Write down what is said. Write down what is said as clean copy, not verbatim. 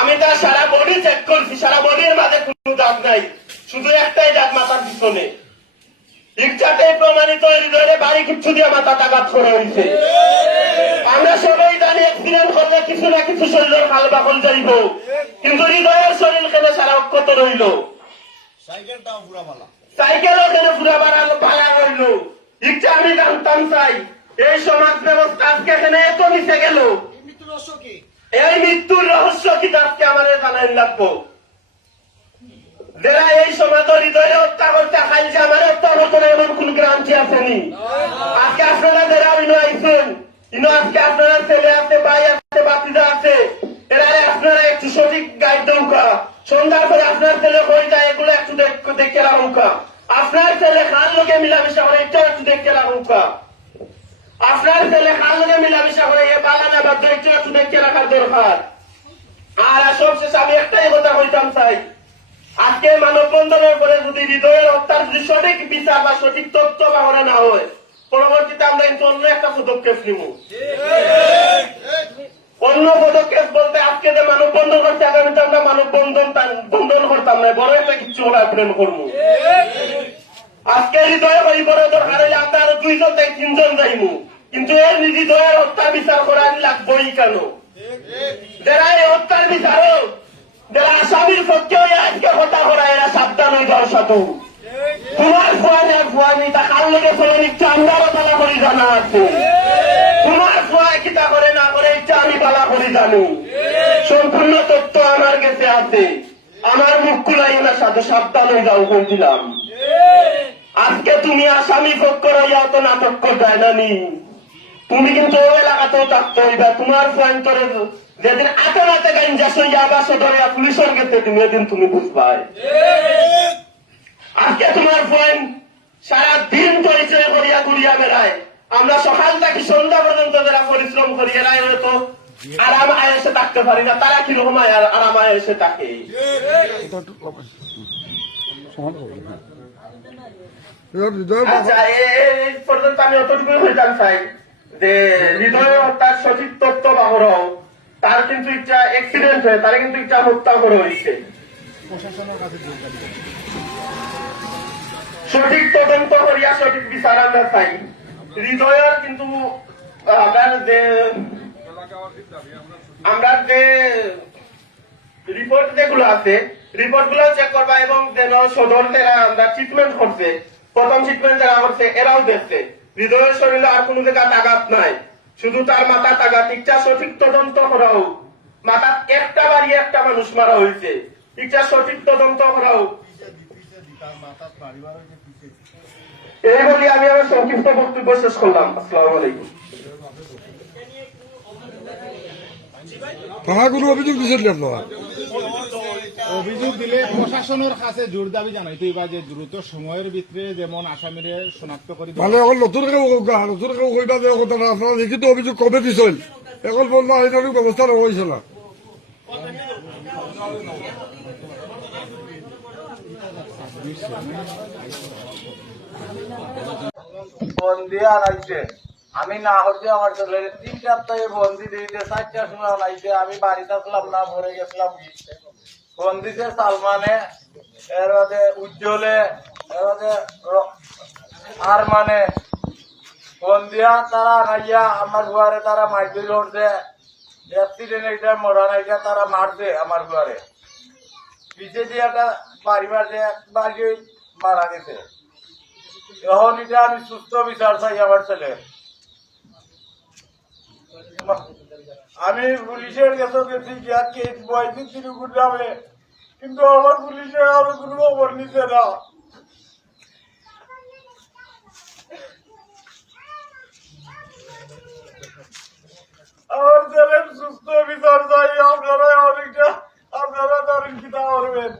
আমি তার সারা body check করছি, সারা বডির মাঝে কোনো দাগ নাই, শুধু একটাই দাগ মাথার পিছনে। ইচ্ছাতেই প্রমাণিত হৃদয়ে বাড়ি কিচ্ছু দিয়ে মাথা আঘাত করা হয়েছে। আমরা সবাই জানি অ্যাক্সিডেন্ট করলে কিছু না কিছু শরীরের হাল বাকল যাইব, কিন্তু হৃদয়ের শরীর কেন সারা অক্ষত রইল। সাইকেলও কেন পুরা পালা রইল। ইচ্ছা আমি জানতাম চাই এই সমাজ ব্যবস্থা আজকে এখানে এত মিশে গেল, এই মৃত্যুর রহস্য কি আজকে আমাদের জানাই লাগবো। যারা এই সমাজ হৃদয়ে হত্যা করতে খাইছে আমার হত্যা করতে এমন কোন গ্রান্টি আসেনি। আজকে আপনারা যারা ইনো আইছেন, ইনো আজকে আপনারা ছেলে আছে, ভাই আছে, বাতিজা আছে, এরা আপনারা একটু সঠিক গাইড দৌকা। সন্ধ্যার পরে আপনার ছেলে হয়ে যায়, এগুলো একটু দেখে রাখুকা। আপনার ছেলে খান লোকে মিলামিশা করে, এটাও একটু দেখে রাখুকা। আপনার ছেলে খান লোকে মিলামিশা করে এ বাগানে বাধ্য, এটাও একটু দেখে রাখার দরকার। আর সবশেষে আমি একটাই কথা কইতাম চাই, আজকে মানববন্ধনের পরে যদি হৃদয়ের হত্যার যদি সঠিক বিচার বা সঠিক তথ্য বাহনা না হয়, পরবর্তীতে আমরা কিন্তু অন্য একটা পদক্ষেপ নিব। অন্য পদক্ষেপ বলতে আজকে যে মানববন্ধন করছে, আগামীতে আমরা মানববন্ধন করতাম না, বড় একটা কিছু হলে আগ্রহণ করবো। আজকে হৃদয়ে ওই বড় দরকার হলে আমরা আরো 2 জন যাই, 3 জন যাইবো, কিন্তু এই হৃদয়ের হত্যা বিচার করা লাগবোই কেন? যারা এই হত্যার বিচারও, যারা আসামির পক্ষে আজকে হত্যা করা, এরা সাবধান হয়ে যাওয়ার সাথে তোমার ফুয়ানি তা কাল লেগে চলে নিচ্ছে, আমরাও পালা করি জানা আছে। তোমার ফুয়া কিতা করে না করে ইচ্ছা আমি পালা করি জানি, সম্পূর্ণ তথ্য আমার কাছে আছে। আমার মুখ খুলাই না সাথে সাবধান হয়ে যাও বলছিলাম। আজকে তুমি আসামি পক্ষ রইয়া তো নাটক করতে না নি, তুমি কিন্তু ওই এলাকাতেও থাকতে হইবা। তোমার পয়েন্টরে যেদিন আটে গাঞ্জা সইয়া বা সদরে পুলিশের গেছে, তুমি এদিন তুমি বুঝবাই। আজকে তোমার পয়েন্ট সারা দিন পরিচয় করিয়া ঘুরিয়া বেড়ায়। আমরা সকাল থেকে সন্ধ্যা পর্যন্ত যারা পরিশ্রম করি, এরা হয়তো আরাম আয়েসে থাকতে পারি না, তারা কিরকম আরাম আয়েসে থাকে। আচ্ছা, এই পর্যন্ত আমি অতটুকু হইতাম চাই যে হৃদয় হত্যার সঠিক তথ্য বাহর, তার কিন্তু একটা অ্যাক্সিডেন্ট হয়ে তারা কিন্তু একটা হত্যা করে হয়েছে। সঠিক তদন্ত করিয়া সঠিক বিচার আমরা চাই। হৃদয়ের কিন্তু আমরা যে রিপোর্ট যেগুলো আছে, রিপোর্ট গুলো চেক করবা, এবং যেন সদর যারা আমরা ট্রিটমেন্ট করছে, প্রথম ট্রিটমেন্ট যারা করছে, এরাও দেখছে হৃদয়ের শরীরে আর কোন জায়গা আঘাত নাই, শুধু তার মাথা আঘাত। ইচ্ছা সঠিক তদন্ত করা হোক, মাথা একটা বাড়ি একটা মানুষ মারা হয়েছে, ইচ্ছা সঠিক তদন্ত করা হোক। এই বলি আমি আমার সংক্ষিপ্ত বক্তব্য শেষ করলাম। আসসালামু আলাইকুম। কোনো অভিযোগ দিচ্ছেন আপনারা? অভিযোগ দিলে প্রশাসনের কাছে জোর দাবি জানাইতেই বা যে দ্রুত সময়ের ভিতরে যেমন আসামিরে শনাক্ত করে মানে এখন নতুন কেউ কইবা যে কথাটা আপনারা লিখিত অভিযোগ কবে দিচ্ছেন, এখন বলল আইনানুক ব্যবস্থা নেওয়া হয়েছে না। বন্দি আনাইছে, আমি না হচ্ছে আমার ছেলে 3 সপ্তাহে বন্দি দিয়েছে, 4টার সময় আনাইছে, আমি বাড়িতে আসলাম না, ভরে গেছিলাম। ফোন দিছে সালমানে, এর মধ্যে উজ্জ্বলে, এর মধ্যে আর মানে ফোন দিয়া তারা আনাইয়া আমার ঘরে তারা মাইপিল করছে, অ্যাক্সিডেন্ট এটা মরা নাইটা তারা মারছে আমার ঘরে পিছিয়ে দিয়ে একটা বাড়ি মারছে, বাড়ি মারা গেছে। এখন এটা আমি সুস্থ বিচার চাই আমার ছেলে। আমি পুলিশের কাছে গেছি, গিয়া কেস বয়সি তিরুকুট যাবে, কিন্তু আমার পুলিশে আমার কোনো খবর নিচ্ছে না। আমার ছেলের সুস্থ বিচার চাই। আপনারা অনেকটা আপনারা ধরেন কিতা করবেন।